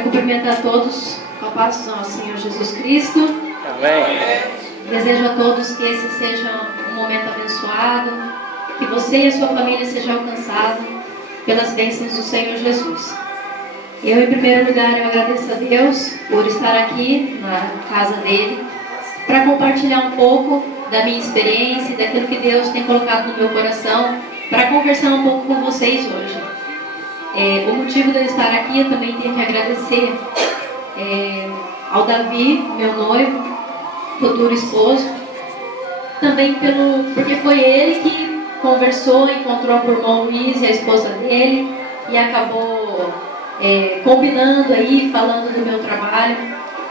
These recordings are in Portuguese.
Quero cumprimentar a todos com a paz do nosso Senhor Jesus Cristo. Amém. Desejo a todos que esse seja um momento abençoado, que você e a sua família sejam alcançados pelas bênçãos do Senhor Jesus. Eu, em primeiro lugar, eu agradeço a Deus por estar aqui na casa dele, para compartilhar um pouco da minha experiência e daquilo que Deus tem colocado no meu coração, para conversar um pouco com vocês hoje. O motivo de eu estar aqui, eu também tenho que agradecer ao Davi, meu noivo, futuro esposo, também porque foi ele que conversou, encontrou por irmão Luiz e a esposa dele, e acabou combinando aí, falando do meu trabalho.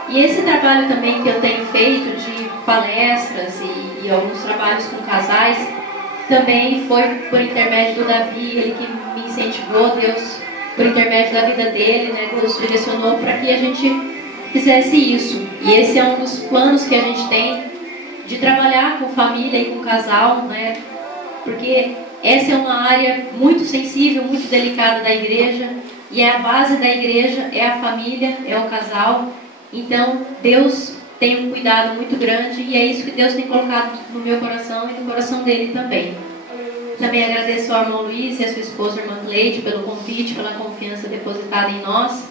E esse trabalho também que eu tenho feito de palestras e alguns trabalhos com casais, também foi por intermédio do Davi, ele que me incentivou, Deus, por intermédio da vida dele, né, Deus direcionou para que a gente fizesse isso. E esse é um dos planos que a gente tem, de trabalhar com família e com casal, né, porque essa é uma área muito sensível, muito delicada da igreja, e a base da igreja é a família, é o casal. Então, Deus tem um cuidado muito grande, e é isso que Deus tem colocado no meu coração e no coração dele também. Também agradeço ao irmão Luiz e a sua esposa, a irmã Cleide, pelo convite, pela confiança depositada em nós.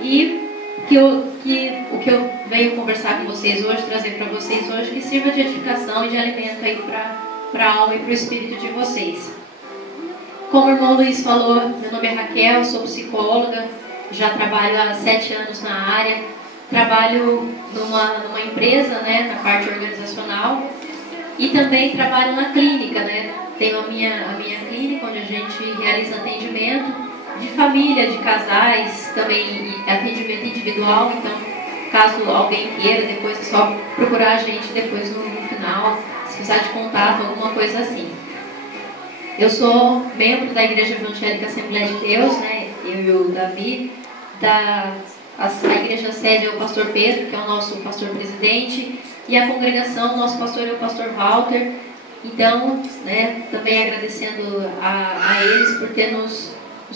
E o que eu venho conversar com vocês hoje, trazer para vocês hoje, que sirva de edificação e de alimento aí para a alma e para o espírito de vocês. Como o irmão Luiz falou, meu nome é Raquel, sou psicóloga, já trabalho há 7 anos na área, trabalho numa empresa, né, na parte organizacional, e também trabalho na clínica, né? Tenho a minha clínica, onde a gente realiza atendimento de família, de casais, também atendimento individual. Então, caso alguém queira, depois é só procurar a gente depois no final, se precisar de contato, alguma coisa assim. Eu sou membro da Igreja Evangélica Assembleia de Deus, né? Eu e o Davi. A igreja sede é o pastor Pedro, que é o nosso pastor presidente, e a congregação, o nosso pastor é o pastor Walter. Então, né, também agradecendo a eles por ter nos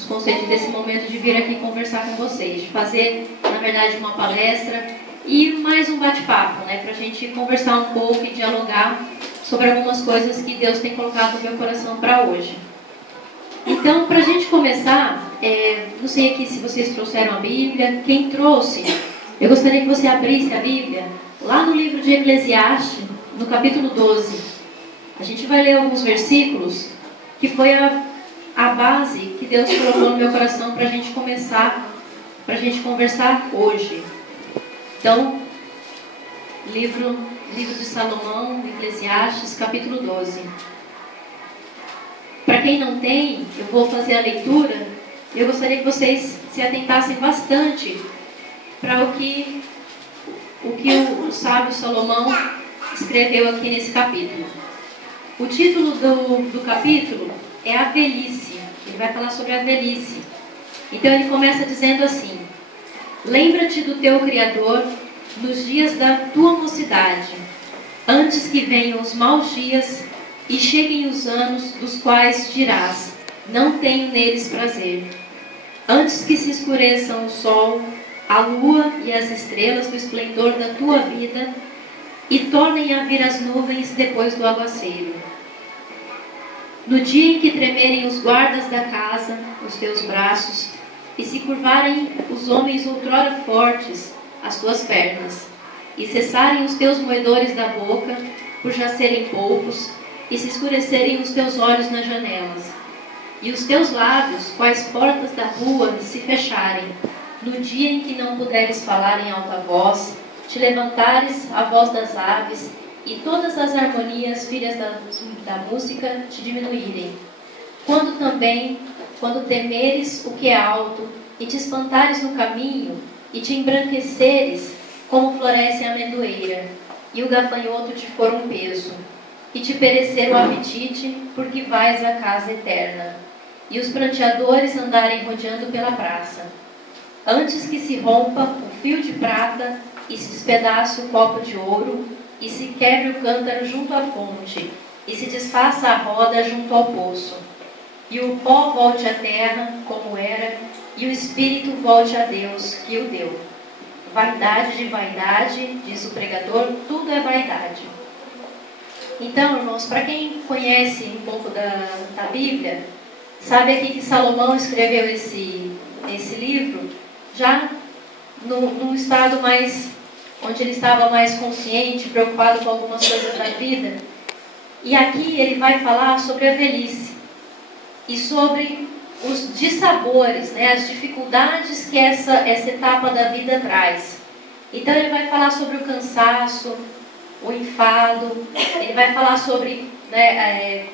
concedido esse momento de vir aqui conversar com vocês, de fazer, na verdade, uma palestra e mais um bate-papo, né, para a gente conversar um pouco e dialogar sobre algumas coisas que Deus tem colocado no meu coração para hoje. Então, para a gente começar, não sei aqui se vocês trouxeram a Bíblia. Quem trouxe, eu gostaria que você abrisse a Bíblia lá no livro de Eclesiastes, no capítulo 12. A gente vai ler alguns versículos que foi a base que Deus colocou no meu coração para a gente começar, para a gente conversar hoje. Então, livro de Salomão, Eclesiastes, capítulo 12. Para quem não tem, eu vou fazer a leitura. Eu gostaria que vocês se atentassem bastante para o que o sábio Salomão escreveu aqui nesse capítulo. O título do capítulo é a velhice. Ele vai falar sobre a velhice. Então ele começa dizendo assim: lembra-te do teu Criador nos dias da tua mocidade, antes que venham os maus dias e cheguem os anos dos quais dirás: não tenho neles prazer. Antes que se escureçam o sol, a lua e as estrelas do esplendor da tua vida, e tornem a vir as nuvens depois do aguaceiro. No dia em que tremerem os guardas da casa, os teus braços, e se curvarem os homens outrora fortes, as tuas pernas, e cessarem os teus moedores da boca, por já serem poucos, e se escurecerem os teus olhos nas janelas, e os teus lábios, quais portas da rua, se fecharem, no dia em que não puderes falar em alta voz, te levantares a voz das aves, e todas as harmonias, filhas da música, te diminuírem. Quando temeres o que é alto, e te espantares no caminho, e te embranqueceres, como floresce a amendoeira, e o gafanhoto te for um peso, e te perecer o apetite, porque vais à casa eterna, e os pranteadores andarem rodeando pela praça. Antes que se rompa o fio de prata, e se despedace o copo de ouro, e se quebre o cântaro junto à fonte, e se desfaça a roda junto ao poço, e o pó volte à terra como era, e o espírito volte a Deus que o deu. Vaidade de vaidade, diz o pregador, tudo é vaidade. Então, irmãos, para quem conhece um pouco da Bíblia, sabe aqui que Salomão escreveu esse livro já num estado mais, onde ele estava mais consciente, preocupado com algumas coisas da vida. E aqui ele vai falar sobre a velhice e sobre os dissabores, né, as dificuldades que essa etapa da vida traz. Então ele vai falar sobre o cansaço, o enfado, ele vai falar sobre, né,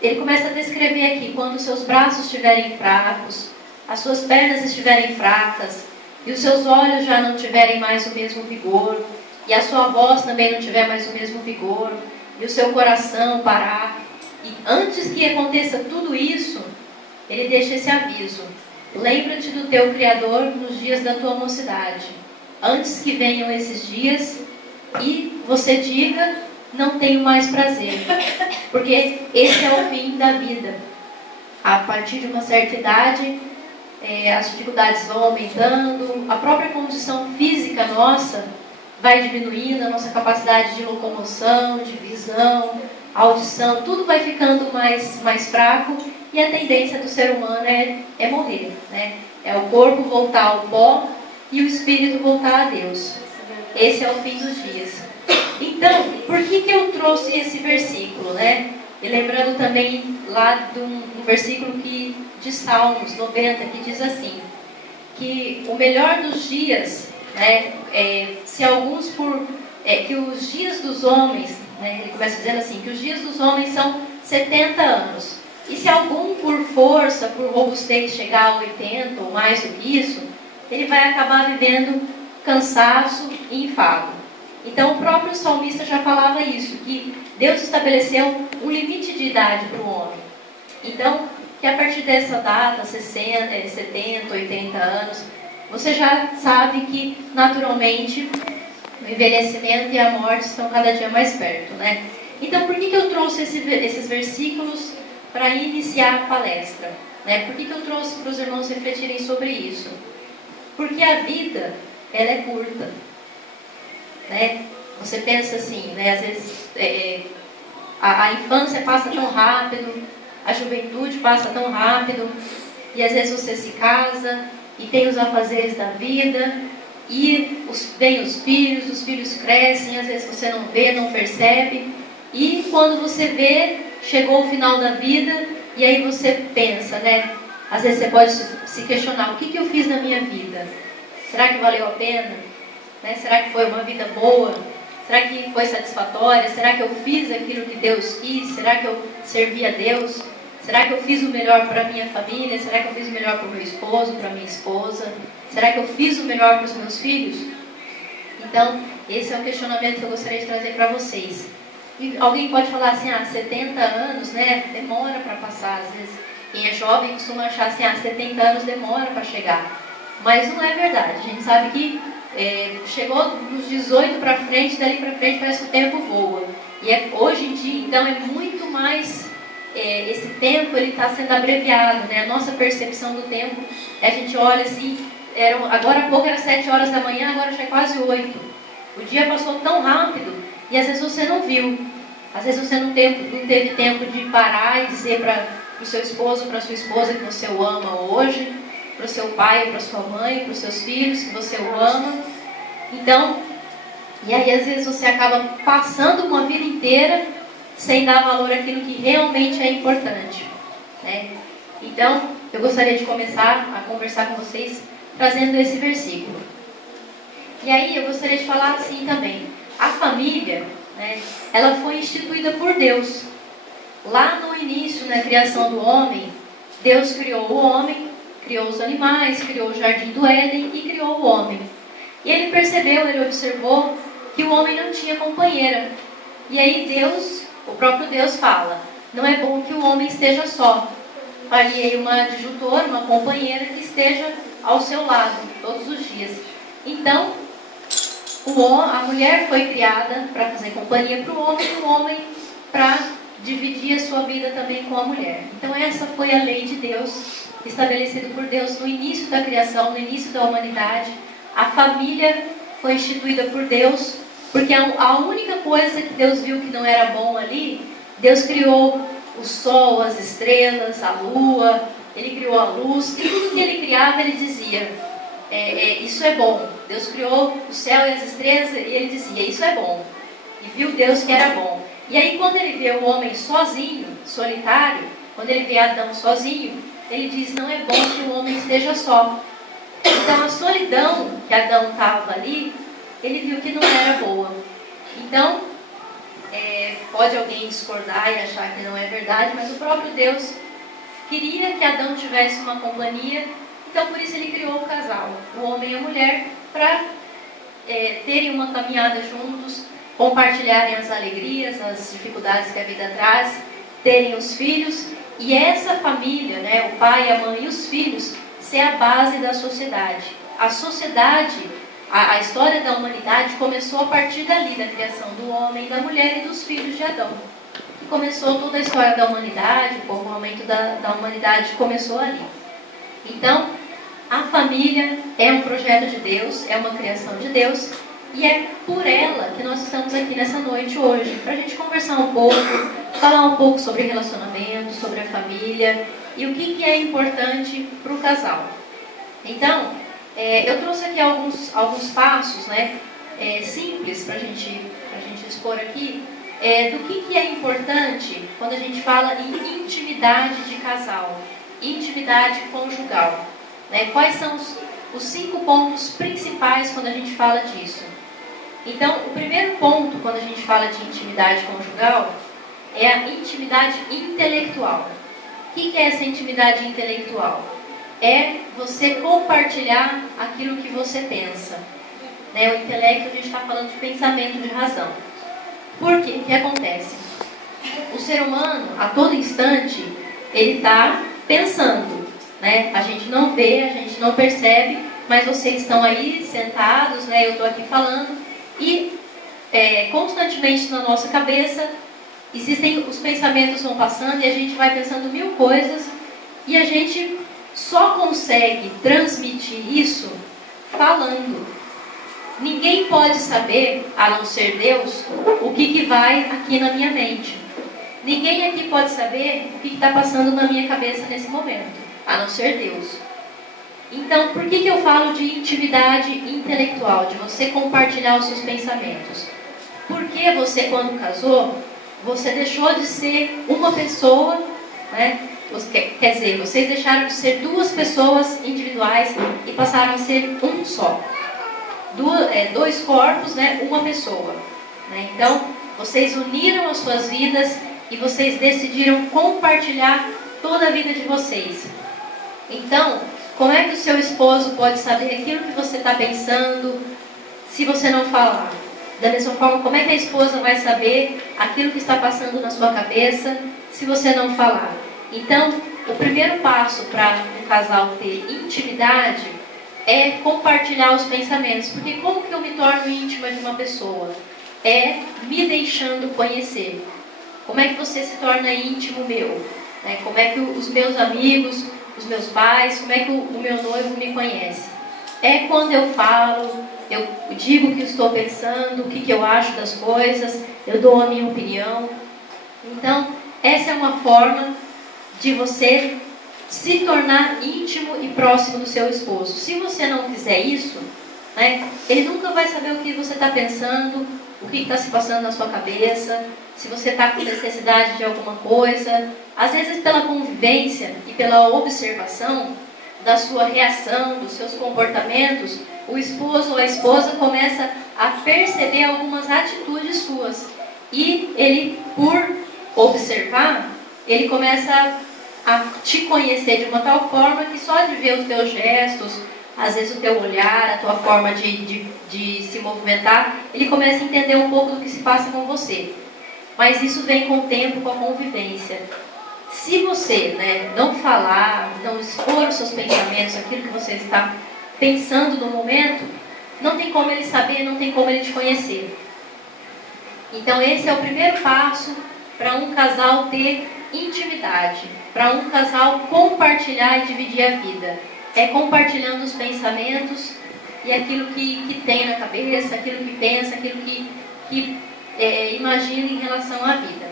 ele começa a descrever aqui, quando os seus braços estiverem fracos, as suas pernas estiverem fracas, e os seus olhos já não tiverem mais o mesmo vigor, e a sua voz também não tiver mais o mesmo vigor, e o seu coração parar. E antes que aconteça tudo isso, ele deixa esse aviso: lembra-te do teu Criador nos dias da tua mocidade, antes que venham esses dias e você diga, não tenho mais prazer, porque esse é o fim da vida. A partir de uma certa idade, as dificuldades vão aumentando, a própria condição física nossa vai diminuindo, a nossa capacidade de locomoção, de visão, audição, tudo vai ficando mais fraco, e a tendência do ser humano é morrer, né? É o corpo voltar ao pó e o espírito voltar a Deus. Esse é o fim dos dias. Então, por que eu trouxe esse versículo, né? E lembrando também lá de um versículo de Salmos 90, que diz assim, que o melhor dos dias, né, que os dias dos homens, né, ele começa dizendo assim, que os dias dos homens são 70 anos. E se algum por força, por robustez, chegar a 80 ou mais do que isso, ele vai acabar vivendo cansaço e enfado. Então o próprio salmista já falava isso, que Deus estabeleceu um limite de idade para o homem. Então, que a partir dessa data, 60, 70, 80 anos, você já sabe que naturalmente o envelhecimento e a morte estão cada dia mais perto, né? Então, por que eu trouxe esses versículos para iniciar a palestra, né? Por que eu trouxe para os irmãos refletirem sobre isso? Porque a vida, ela é curta, né? Você pensa assim, né? Às vezes a infância passa tão rápido, a juventude passa tão rápido, e às vezes você se casa e tem os afazeres da vida, e vem os filhos crescem, às vezes você não vê, não percebe, e quando você vê, chegou o final da vida, e aí você pensa, né? Às vezes você pode se questionar, o que eu fiz na minha vida? Será que valeu a pena? Né? Será que foi uma vida boa? Será que foi satisfatória? Será que eu fiz aquilo que Deus quis? Será que eu servi a Deus? Será que eu fiz o melhor para a minha família? Será que eu fiz o melhor para o meu esposo, para a minha esposa? Será que eu fiz o melhor para os meus filhos? Então, esse é o questionamento que eu gostaria de trazer para vocês. E alguém pode falar assim, 70 anos, né? Demora para passar. Às vezes, quem é jovem costuma achar assim, 70 anos demora para chegar. Mas não é verdade. A gente sabe que chegou nos 18 para frente, dali para frente parece que o tempo voa. E hoje em dia, então, é muito mais... esse tempo ele está sendo abreviado, né? A nossa percepção do tempo, a gente olha assim, agora há pouco era 7 horas da manhã, agora já é quase 8. O dia passou tão rápido e às vezes você não viu. Às vezes você não teve tempo de parar e dizer para o seu esposo, para a sua esposa que você o ama hoje, para o seu pai, para a sua mãe, para os seus filhos que você o ama. Então, e aí às vezes você acaba passando uma vida inteira sem dar valor àquilo que realmente é importante, né? Então, eu gostaria de começar a conversar com vocês trazendo esse versículo. E aí eu gostaria de falar assim também. A família, né, ela foi instituída por Deus. Lá no início, na criação do homem, Deus criou o homem, criou os animais, criou o jardim do Éden e criou o homem. E ele percebeu, ele observou que o homem não tinha companheira. E aí o próprio Deus fala, não é bom que o homem esteja só. Faria uma adjutora, uma companheira que esteja ao seu lado todos os dias. Então, a mulher foi criada para fazer companhia para o homem e o homem para dividir a sua vida também com a mulher. Então essa foi a lei de Deus estabelecido por Deus no início da criação, no início da humanidade. A família foi instituída por Deus, porque a única coisa que Deus viu que não era bom ali, Deus criou o sol, as estrelas, a lua, Ele criou a luz, e tudo que Ele criava, Ele dizia, isso é bom. Deus criou o céu e as estrelas, e Ele dizia, isso é bom. E viu Deus que era bom. E aí quando Ele vê o homem sozinho, solitário, quando Ele vê Adão sozinho, Ele diz, não é bom que o homem esteja só. Então a solidão que Adão estava ali, ele viu que não era boa. Então, pode alguém discordar e achar que não é verdade, mas o próprio Deus queria que Adão tivesse uma companhia, então por isso Ele criou o casal, o homem e a mulher, para terem uma caminhada juntos, compartilharem as alegrias, as dificuldades que a vida traz, terem os filhos, e essa família, né, o pai, a mãe e os filhos, ser a base da sociedade. A sociedade, a história da humanidade começou a partir dali, da criação do homem, da mulher e dos filhos de Adão. E começou toda a história da humanidade, o povoamento da humanidade começou ali. Então, a família é um projeto de Deus, é uma criação de Deus, e é por ela que nós estamos aqui nessa noite hoje, para a gente conversar um pouco, falar um pouco sobre relacionamento, sobre a família, e o que é importante para o casal. Então, eu trouxe aqui alguns passos, né, simples para a gente expor aqui, do que é importante quando a gente fala em intimidade de casal, intimidade conjugal. Né? Quais são os 5 pontos principais quando a gente fala disso? Então, o primeiro ponto quando a gente fala de intimidade conjugal é a intimidade intelectual. O que é essa intimidade intelectual? É você compartilhar aquilo que você pensa. Né? O intelecto, a gente está falando de pensamento, de razão. Por quê? O que acontece? O ser humano, a todo instante, ele está pensando. Né? A gente não vê, a gente não percebe, mas vocês estão aí sentados, né? Eu estou aqui falando, e constantemente na nossa cabeça os pensamentos vão passando e a gente vai pensando 1000 coisas, e a gente só consegue transmitir isso falando. Ninguém pode saber, a não ser Deus, o que vai aqui na minha mente. Ninguém aqui pode saber o que está passando na minha cabeça nesse momento, a não ser Deus. Então, por que eu falo de intimidade intelectual, de você compartilhar os seus pensamentos? Porque você, quando casou, você deixou de ser uma pessoa, né? Quer dizer, vocês deixaram de ser 2 pessoas individuais e passaram a ser um só. 2 corpos, né? Uma pessoa. Né? Então, vocês uniram as suas vidas e vocês decidiram compartilhar toda a vida de vocês. Então, como é que o seu esposo pode saber aquilo que você está pensando se você não falar? Da mesma forma, como é que a esposa vai saber aquilo que está passando na sua cabeça se você não falar? Então, o primeiro passo para um casal ter intimidade é compartilhar os pensamentos. Porque como que eu me torno íntima de uma pessoa? É me deixando conhecer. Como é que você se torna íntimo meu? Como é que os meus amigos, os meus pais, como é que o meu noivo me conhece? É quando eu falo, eu digo o que estou pensando, o que eu acho das coisas, eu dou a minha opinião. Então, essa é uma forma de você se tornar íntimo e próximo do seu esposo. Se você não fizer isso, né, ele nunca vai saber o que você está pensando, o que está se passando na sua cabeça, se você está com necessidade de alguma coisa. Às vezes, pela convivência e pela observação da sua reação, dos seus comportamentos, o esposo ou a esposa começa a perceber algumas atitudes suas. E ele, por observar, ele começa a te conhecer de uma tal forma que só de ver os teus gestos, às vezes o teu olhar, a tua forma de se movimentar, ele começa a entender um pouco do que se passa com você. Mas isso vem com o tempo, com a convivência. Se você, não falar, não expor os seus pensamentos, aquilo que você está pensando no momento, não tem como ele saber, não tem como ele te conhecer. Então esse é o primeiro passo para um casal ter intimidade, para um casal compartilhar e dividir a vida. É compartilhando os pensamentos e aquilo que tem na cabeça, aquilo que pensa, aquilo que imagina em relação à vida.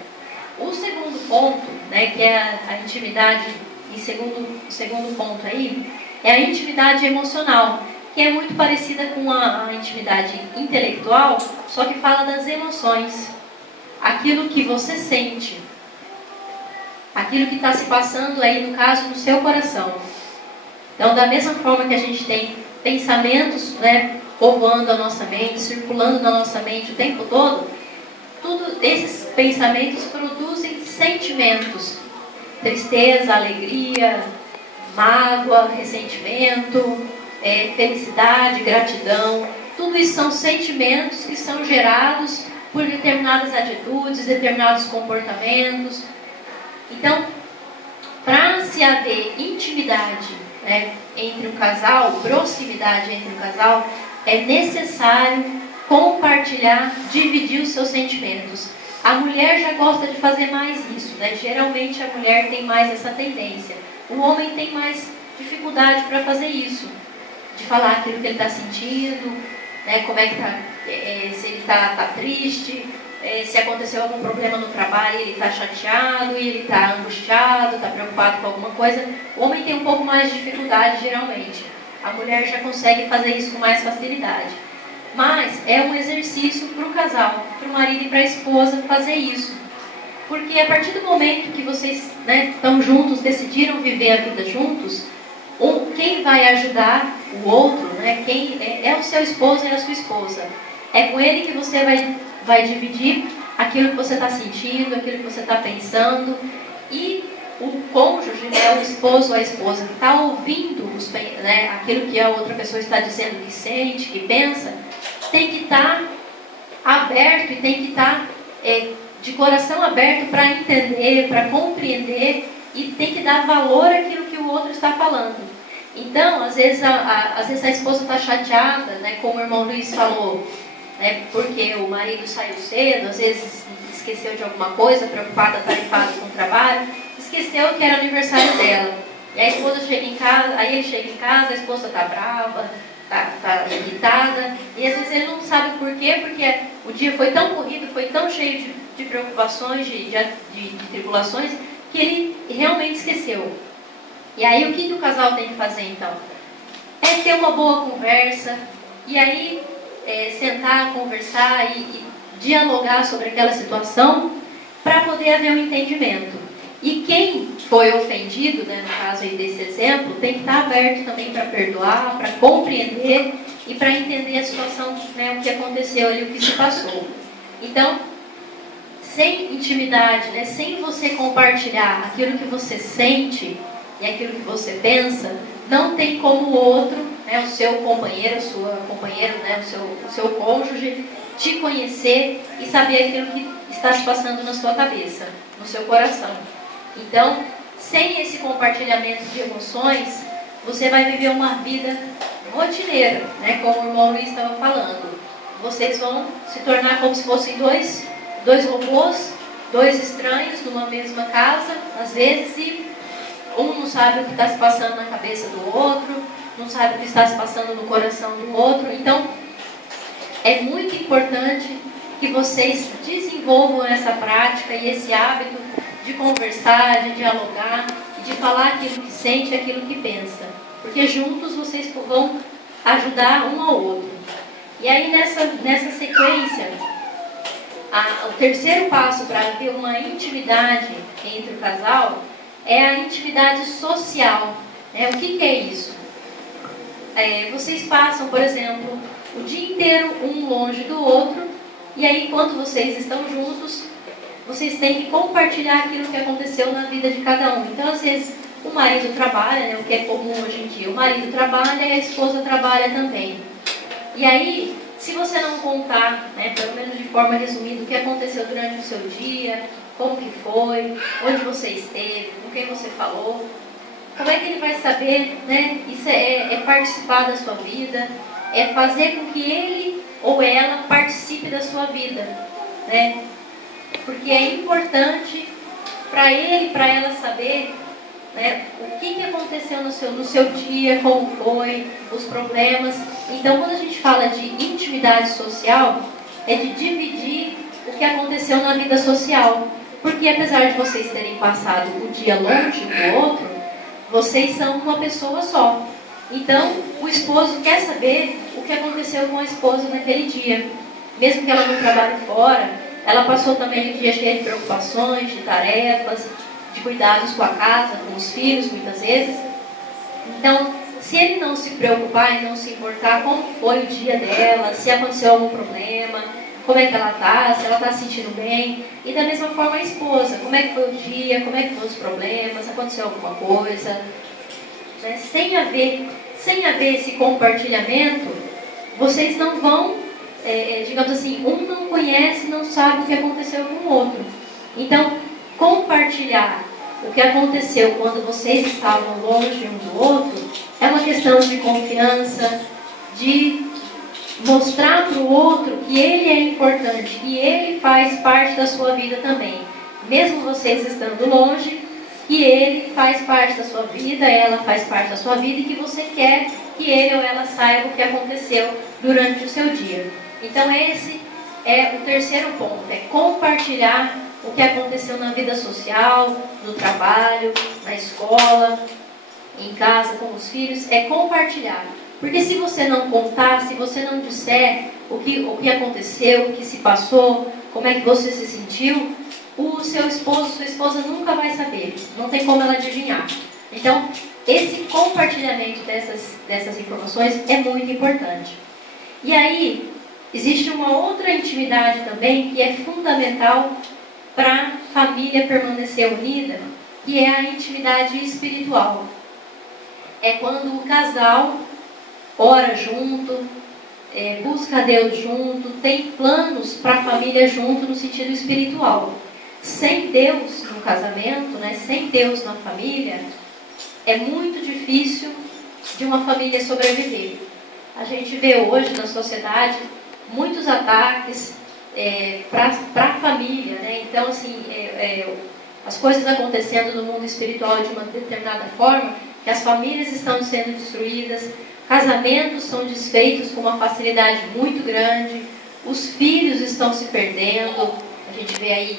O segundo ponto, né, que é a intimidade, e segundo ponto aí, é a intimidade emocional, que é muito parecida com a intimidade intelectual, só que fala das emoções, aquilo que você sente, aquilo que está se passando aí, no caso, no seu coração. Então, da mesma forma que a gente tem pensamentos, né, povoando a nossa mente, circulando na nossa mente o tempo todo, todos esses pensamentos produzem sentimentos: tristeza, alegria, mágoa, ressentimento, felicidade, gratidão. Tudo isso são sentimentos que são gerados por determinadas atitudes, determinados comportamentos. Então, para se haver intimidade, né, entre um casal, proximidade entre um casal, é necessário compartilhar, dividir os seus sentimentos. A mulher já gosta de fazer mais isso, né? Geralmente a mulher tem mais essa tendência. O homem tem mais dificuldade para fazer isso, de falar aquilo que ele está sentindo, né? Como é que tá, se ele está triste, se aconteceu algum problema no trabalho, ele está chateado, ele está angustiado, está preocupado com alguma coisa. O homem tem um pouco mais de dificuldade, geralmente. A mulher já consegue fazer isso com mais facilidade. Mas é um exercício para o casal, para o marido e para a esposa fazer isso. Porque a partir do momento que vocês, né, estão juntos, decidiram viver a vida juntos, quem vai ajudar o outro, né, quem é o seu esposo e a sua esposa. É com ele que você vai dividir aquilo que você está sentindo, aquilo que você está pensando. E o cônjuge, né, o esposo ou a esposa que está ouvindo né, aquilo que a outra pessoa está dizendo que sente, que pensa, tem que estar aberto e tem que estar de coração aberto para entender, para compreender, e tem que dar valor àquilo que o outro está falando. Então, às vezes a esposa está chateada, né, como o irmão Luiz falou, né, porque o marido saiu cedo, às vezes esqueceu de alguma coisa, preocupada, tarefada com o trabalho, esqueceu que era aniversário dela. E a esposa chega em casa, aí ele chega em casa, a esposa está brava, está irritada, e às vezes ele não sabe por quê, porque o dia foi tão corrido, foi tão cheio de preocupações, de tribulações, que ele realmente esqueceu. E aí o que o casal tem que fazer então? É ter uma boa conversa, e aí sentar, conversar e dialogar sobre aquela situação, para poder haver um entendimento. E quem foi ofendido, né, no caso aí desse exemplo, tem que estar aberto também para perdoar, para compreender e para entender a situação, né, o que aconteceu ali, o que se passou. Então, sem intimidade, né, sem você compartilhar aquilo que você sente e aquilo que você pensa, não tem como o outro, né, o seu companheiro, a sua companheira, né, o seu cônjuge, te conhecer e saber aquilo que está se passando na sua cabeça, no seu coração. Então, sem esse compartilhamento de emoções, você vai viver uma vida rotineira, né? Como o irmão Luiz estava falando. Vocês vão se tornar como se fossem dois robôs, dois estranhos numa mesma casa, às vezes, e um não sabe o que está se passando na cabeça do outro, não sabe o que está se passando no coração do outro. Então, é muito importante que vocês desenvolvam essa prática e esse hábito de conversar, de dialogar, de falar aquilo que sente e aquilo que pensa. Porque juntos vocês vão ajudar um ao outro. E aí nessa sequência, o terceiro passo para haver uma intimidade entre o casal é a intimidade social. O que é isso? Vocês passam, por exemplo, o dia inteiro um longe do outro, e aí quando vocês estão juntos, vocês têm que compartilhar aquilo que aconteceu na vida de cada um. Então, às vezes, o marido trabalha, né, o que é comum hoje em dia, o marido trabalha e a esposa trabalha também. E aí, se você não contar, né, pelo menos de forma resumida, o que aconteceu durante o seu dia, como que foi, onde você esteve, com quem você falou, como é que ele vai saber, né? Isso é participar da sua vida, é fazer com que ele ou ela participe da sua vida, né? Porque é importante para ele, para ela saber, né, o que aconteceu no seu dia, como foi, os problemas. Então, quando a gente fala de intimidade social, é de dividir o que aconteceu na vida social. Porque apesar de vocês terem passado o dia longe um do outro, vocês são uma pessoa só. Então, o esposo quer saber o que aconteceu com a esposa naquele dia. Mesmo que ela não trabalhe fora, ela passou também um dia cheio de preocupações, de tarefas, de cuidados com a casa, com os filhos, muitas vezes. Então, se ele não se preocupar e não se importar como foi o dia dela, se aconteceu algum problema, como é que ela está, se ela está se sentindo bem, e da mesma forma a esposa, como é que foi o dia, como é que foram os problemas, aconteceu alguma coisa, né? Sem haver esse compartilhamento, vocês não vão, digamos assim, um não conhece, não sabe o que aconteceu com o outro. Então, compartilhar o que aconteceu quando vocês estavam longe um do outro é uma questão de confiança, de mostrar para o outro que ele é importante, que ele faz parte da sua vida também. Mesmo vocês estando longe, que ele faz parte da sua vida, ela faz parte da sua vida e que você quer que ele ou ela saiba o que aconteceu durante o seu dia. Então esse é o terceiro ponto, é compartilhar o que aconteceu na vida social, no trabalho, na escola, em casa, com os filhos, é compartilhar. Porque se você não contar, se você não disser o que aconteceu, o que se passou, como é que você se sentiu, o seu esposo, sua esposa nunca vai saber. Não tem como ela adivinhar. Então, esse compartilhamento dessas informações é muito importante. E aí, existe uma outra intimidade também que é fundamental para a família permanecer unida, que é a intimidade espiritual. É quando o casal ora junto, busca a Deus junto, tem planos para a família junto no sentido espiritual. Sem Deus no casamento, né, sem Deus na família, é muito difícil de uma família sobreviver. A gente vê hoje na sociedade muitos ataques para a família, né? Então, assim, as coisas acontecendo no mundo espiritual de uma determinada forma, que as famílias estão sendo destruídas, casamentos são desfeitos com uma facilidade muito grande, os filhos estão se perdendo, a gente vê aí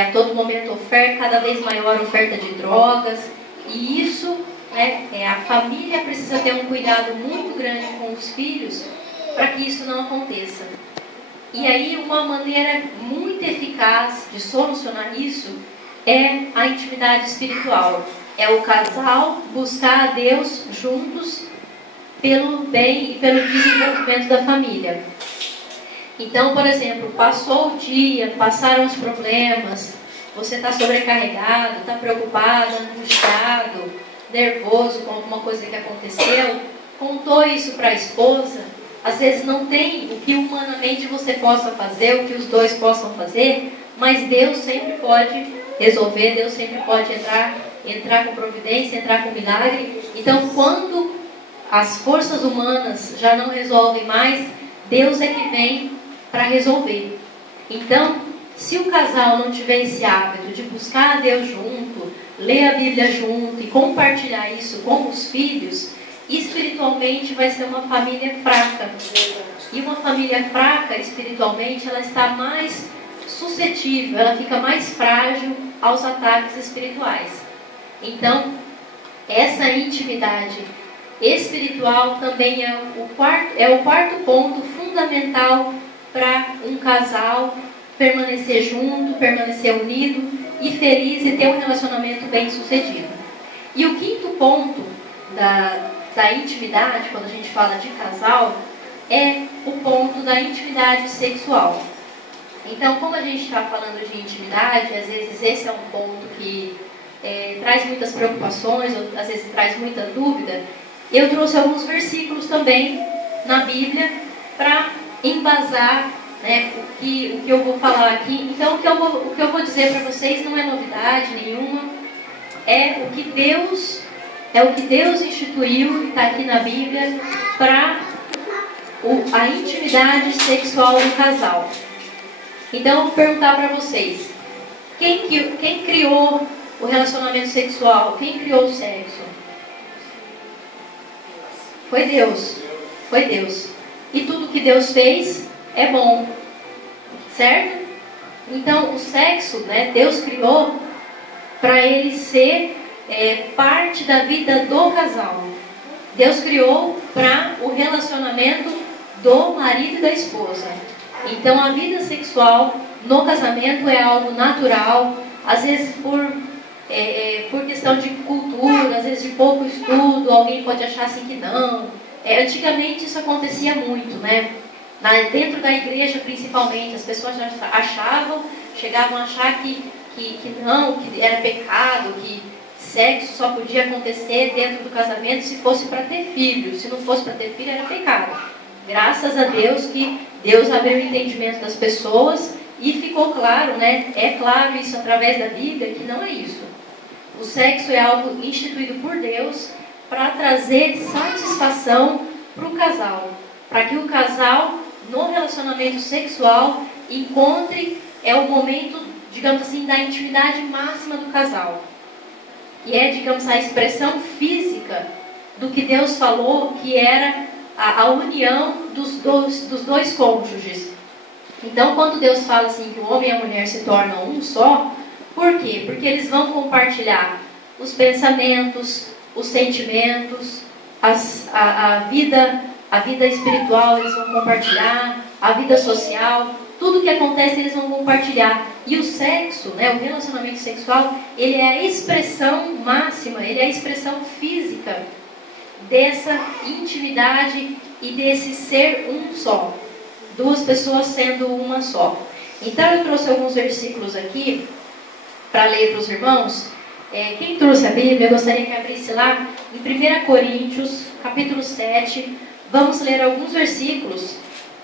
a todo momento cada vez maior oferta de drogas, e isso, a família precisa ter um cuidado muito grande com os filhos para que isso não aconteça. E aí uma maneira muito eficaz de solucionar isso é a intimidade espiritual. É o casal buscar a Deus juntos pelo bem e pelo desenvolvimento da família. Então, por exemplo, passou o dia, passaram os problemas, você está sobrecarregado, está preocupado, angustiado, nervoso com alguma coisa que aconteceu, contou isso para a esposa, às vezes não tem o que humanamente você possa fazer, o que os dois possam fazer, mas Deus sempre pode resolver, Deus sempre pode entrar com providência, entrar com milagre. Então, quando as forças humanas já não resolvem mais, Deus é que vem para resolver. Então, se o casal não tiver esse hábito de buscar a Deus junto, ler a Bíblia junto e compartilhar isso com os filhos, espiritualmente vai ser uma família fraca. E uma família fraca espiritualmente, ela está mais suscetível, ela fica mais frágil aos ataques espirituais. Então, essa intimidade espiritual também é o quarto ponto fundamental para um casal permanecer junto, permanecer unido e feliz e ter um relacionamento bem sucedido. E o quinto ponto da intimidade, quando a gente fala de casal, é o ponto da intimidade sexual. Então, como a gente está falando de intimidade, às vezes esse é um ponto que traz muitas preocupações, ou às vezes traz muita dúvida, eu trouxe alguns versículos também na Bíblia para embasar, né, o que eu vou falar aqui. Então, o que eu vou dizer para vocês não é novidade nenhuma, é o que Deus instituiu, está aqui na Bíblia, para a intimidade sexual do casal. Então, eu vou perguntar para vocês, Quem criou o relacionamento sexual? Quem criou o sexo? Foi Deus. Foi Deus. E tudo que Deus fez é bom. Certo? Então, o sexo, né, Deus criou para ele ser parte da vida do casal. Deus criou para o relacionamento do marido e da esposa. Então, a vida sexual no casamento é algo natural, às vezes por questão de cultura, às vezes de pouco estudo, alguém pode achar assim que não. Antigamente isso acontecia muito, né? Dentro da igreja principalmente, as pessoas já chegavam a achar que não, que era pecado, que sexo só podia acontecer dentro do casamento se fosse para ter filho. Se não fosse para ter filho, era pecado. Graças a Deus que Deus abriu o entendimento das pessoas e ficou claro, né? É claro isso através da Bíblia que não é isso. O sexo é algo instituído por Deus para trazer satisfação para o casal. Para que o casal, no relacionamento sexual, encontre o momento, digamos assim, da intimidade máxima do casal. E digamos, a expressão física do que Deus falou que era a união dos dois cônjuges. Então, quando Deus fala assim que o homem e a mulher se tornam um só, por quê? Porque eles vão compartilhar os pensamentos, os sentimentos, a vida espiritual eles vão compartilhar, a vida social, tudo que acontece eles vão compartilhar. E o sexo, né, o relacionamento sexual, ele é a expressão máxima, ele é a expressão física dessa intimidade e desse ser um só. Duas pessoas sendo uma só. Então eu trouxe alguns versículos aqui para ler para os irmãos. Quem trouxe a Bíblia, eu gostaria que abrisse lá em 1 Coríntios, capítulo 7. Vamos ler alguns versículos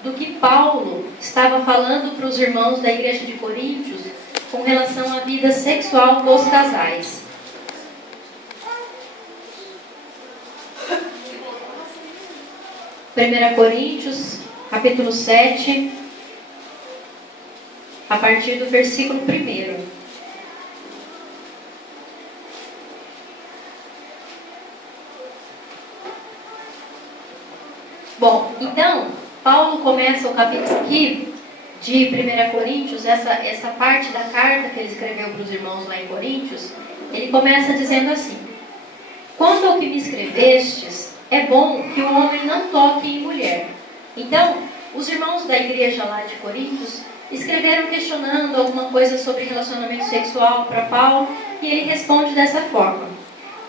do que Paulo estava falando para os irmãos da igreja de Coríntios com relação à vida sexual dos casais. 1 Coríntios, capítulo 7, a partir do versículo 1. Bom, então, Paulo começa o capítulo aqui de 1 Coríntios, essa parte da carta que ele escreveu para os irmãos lá em Coríntios, ele começa dizendo assim: quanto ao que me escrevestes, é bom que o homem não toque em mulher. Então, os irmãos da igreja lá de Coríntios escreveram questionando alguma coisa sobre relacionamento sexual para Paulo, e ele responde dessa forma,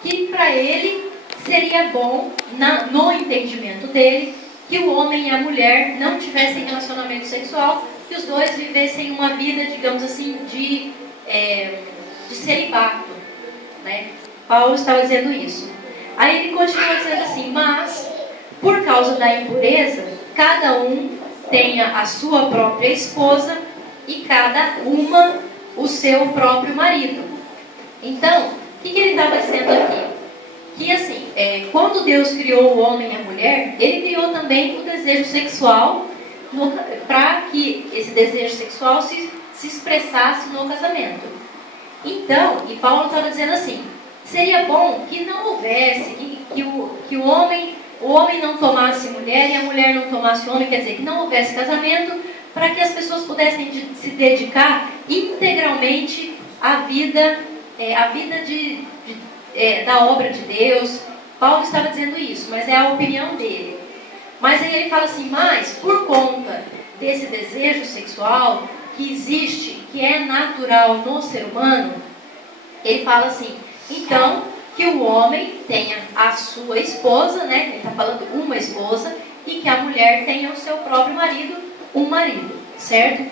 que para ele seria bom, no entendimento dele, que o homem e a mulher não tivessem relacionamento sexual, que os dois vivessem uma vida, digamos assim, de celibato, né? Paulo estava dizendo isso. Aí ele continua dizendo assim: mas, por causa da impureza, cada um tenha a sua própria esposa e cada uma o seu próprio marido. Então, o que ele estava dizendo aqui? Que assim, quando Deus criou o homem e a mulher, Ele criou também o desejo sexual para que esse desejo sexual se expressasse no casamento. Então, e Paulo estava dizendo assim, seria bom que não houvesse, que o homem não tomasse mulher e a mulher não tomasse homem, quer dizer, que não houvesse casamento, para que as pessoas pudessem se dedicar integralmente à vida da obra de Deus. Paulo estava dizendo isso, mas é a opinião dele. Mas aí ele fala assim, mas por conta desse desejo sexual que existe, que é natural no ser humano, ele fala assim, então que o homem tenha a sua esposa, né? Ele está falando uma esposa, e que a mulher tenha o seu próprio marido, um marido, certo?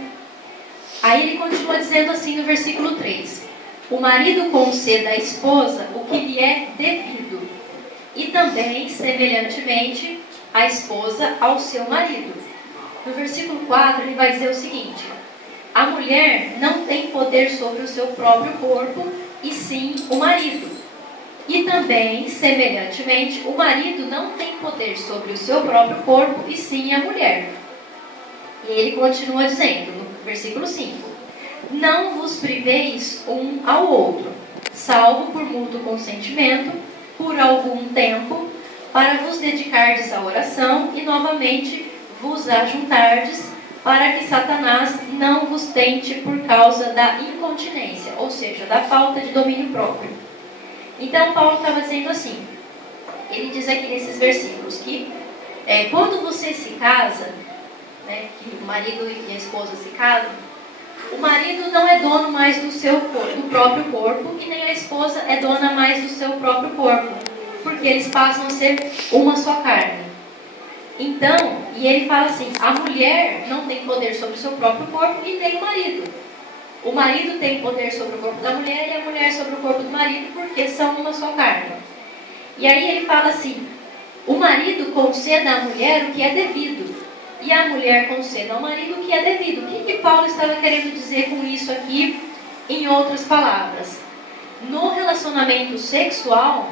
Aí ele continua dizendo assim no versículo 3, o marido conceda à esposa o que lhe é devido, e também, semelhantemente, a esposa ao seu marido. No versículo 4 ele vai dizer o seguinte, a mulher não tem poder sobre o seu próprio corpo, e sim o marido. E também, semelhantemente, o marido não tem poder sobre o seu próprio corpo, e sim a mulher. E ele continua dizendo, no versículo 5, não vos priveis um ao outro, salvo por mútuo consentimento, por algum tempo, para vos dedicardes à oração e novamente vos ajuntardes, para que Satanás não vos tente por causa da incontinência, ou seja, da falta de domínio próprio. Então Paulo estava dizendo assim, ele diz aqui nesses versículos que quando você se casa, né, que o marido e a esposa se casam, o marido não é dono mais do próprio corpo e nem a esposa é dona mais do seu próprio corpo, porque eles passam a ser uma só carne. Então, e ele fala assim, a mulher não tem poder sobre o seu próprio corpo e nem o marido. O marido tem poder sobre o corpo da mulher e a mulher sobre o corpo do marido, porque são uma só carne. E aí ele fala assim, o marido conceda à mulher o que é devido, e a mulher conceda ao marido o que é devido. O que Paulo estava querendo dizer com isso aqui, em outras palavras? No relacionamento sexual,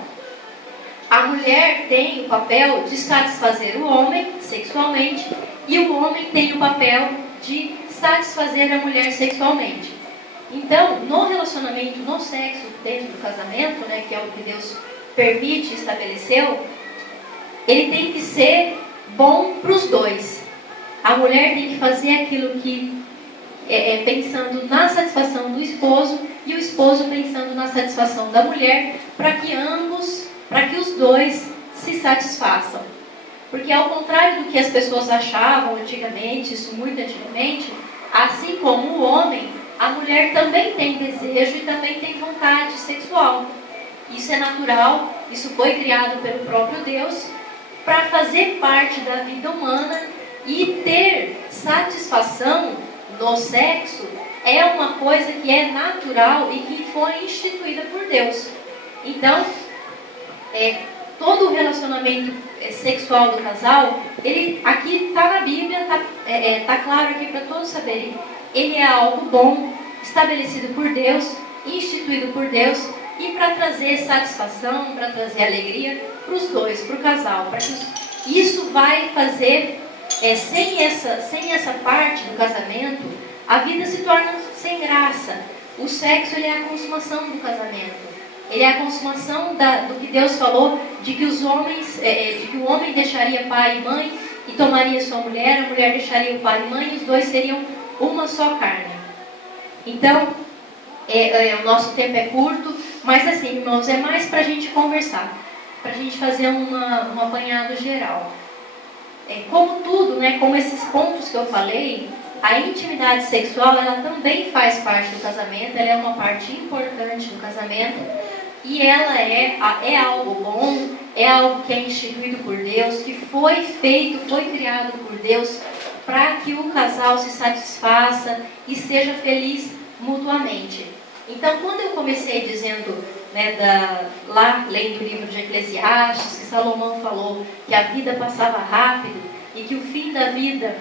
a mulher tem o papel de satisfazer o homem sexualmente, e o homem tem o papel de satisfazer a mulher sexualmente. Então, no relacionamento, no sexo, dentro do casamento, né, que é o que Deus permite e estabeleceu, ele tem que ser bom para os dois. A mulher tem que fazer aquilo que pensando na satisfação do esposo e o esposo pensando na satisfação da mulher, para que os dois se satisfaçam. Porque ao contrário do que as pessoas achavam antigamente, isso muito antigamente, assim como o homem, a mulher também tem desejo e também tem vontade sexual. Isso é natural, isso foi criado pelo próprio Deus para fazer parte da vida humana, e ter satisfação no sexo é uma coisa que é natural e que foi instituída por Deus. Então, todo o relacionamento sexual do casal, ele aqui está na Bíblia, está claro aqui para todos saberem. Ele é algo bom, estabelecido por Deus, instituído por Deus, e para trazer satisfação, para trazer alegria para os dois, para o casal. Isso vai fazer, sem essa parte do casamento, a vida se torna sem graça. O sexo, ele é a consumação do casamento. Ele é a consumação do que Deus falou, de que o homem deixaria pai e mãe e tomaria sua mulher, a mulher deixaria o pai e mãe, e os dois seriam uma só carne. Então, o nosso tempo é curto, mas assim, irmãos, é mais para a gente conversar, para a gente fazer um apanhado geral. Como tudo, né, como esses pontos que eu falei, a intimidade sexual, ela também faz parte do casamento, ela é uma parte importante do casamento, e ela é algo bom, é algo que é instituído por Deus, que foi feito, foi criado por Deus, para que o casal se satisfaça e seja feliz mutuamente. Então, quando eu comecei dizendo, né, lá lendo o livro de Eclesiastes, que Salomão falou que a vida passava rápido e que o fim da vida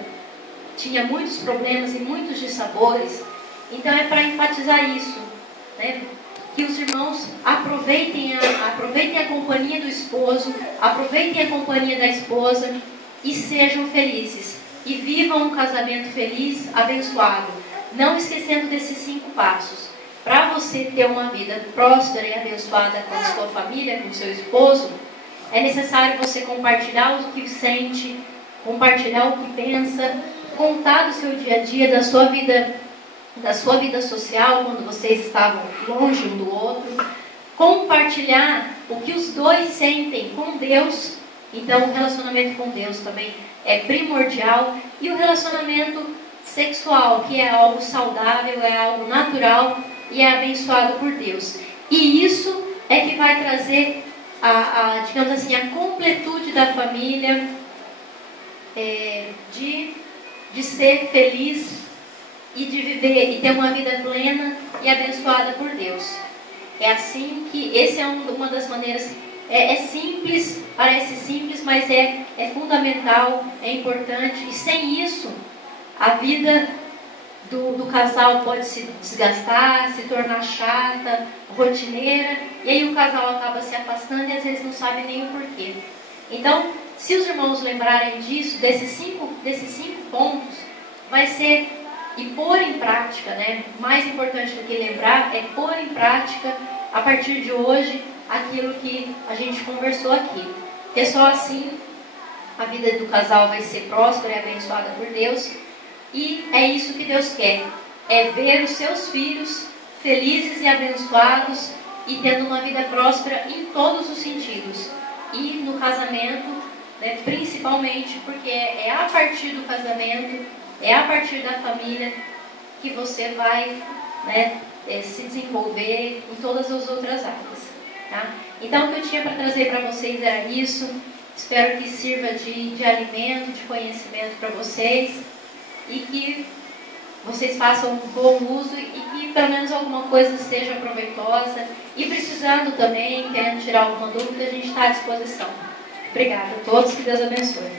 tinha muitos problemas e muitos dissabores, então é para enfatizar isso, né? Que os irmãos aproveitem a companhia do esposo, aproveitem a companhia da esposa e sejam felizes. E vivam um casamento feliz, abençoado. Não esquecendo desses 5 passos. Para você ter uma vida próspera e abençoada com a sua família, com o seu esposo, é necessário você compartilhar o que sente, compartilhar o que pensa, contar do seu dia a dia, da sua vida social, quando vocês estavam longe um do outro, compartilhar o que os dois sentem com Deus. Então, o relacionamento com Deus também é primordial, e o relacionamento sexual, que é algo saudável, é algo natural e é abençoado por Deus. E isso é que vai trazer digamos assim, a completude da família, de ser feliz e de viver e ter uma vida plena e abençoada por Deus. É assim que, essa é uma das maneiras, é simples, parece simples, mas é fundamental, é importante, e sem isso, a vida do casal pode se desgastar, se tornar chata, rotineira, e aí o casal acaba se afastando e às vezes não sabe nem o porquê. Então, se os irmãos lembrarem disso, desses cinco pontos, vai ser e pôr em prática, né? Mais importante do que lembrar é pôr em prática, a partir de hoje, aquilo que a gente conversou aqui. Porque só assim a vida do casal vai ser próspera e abençoada por Deus. E é isso que Deus quer. É ver os seus filhos felizes e abençoados e tendo uma vida próspera em todos os sentidos. E no casamento, né, principalmente, porque é a partir do casamento, é a partir da família que você vai, né, se desenvolver em todas as outras áreas. Tá? Então, o que eu tinha para trazer para vocês era isso. Espero que sirva de alimento, de conhecimento para vocês e que vocês façam um bom uso e que pelo menos alguma coisa seja proveitosa. E precisando também, querendo tirar alguma dúvida, a gente está à disposição. Obrigada a todos, que Deus abençoe.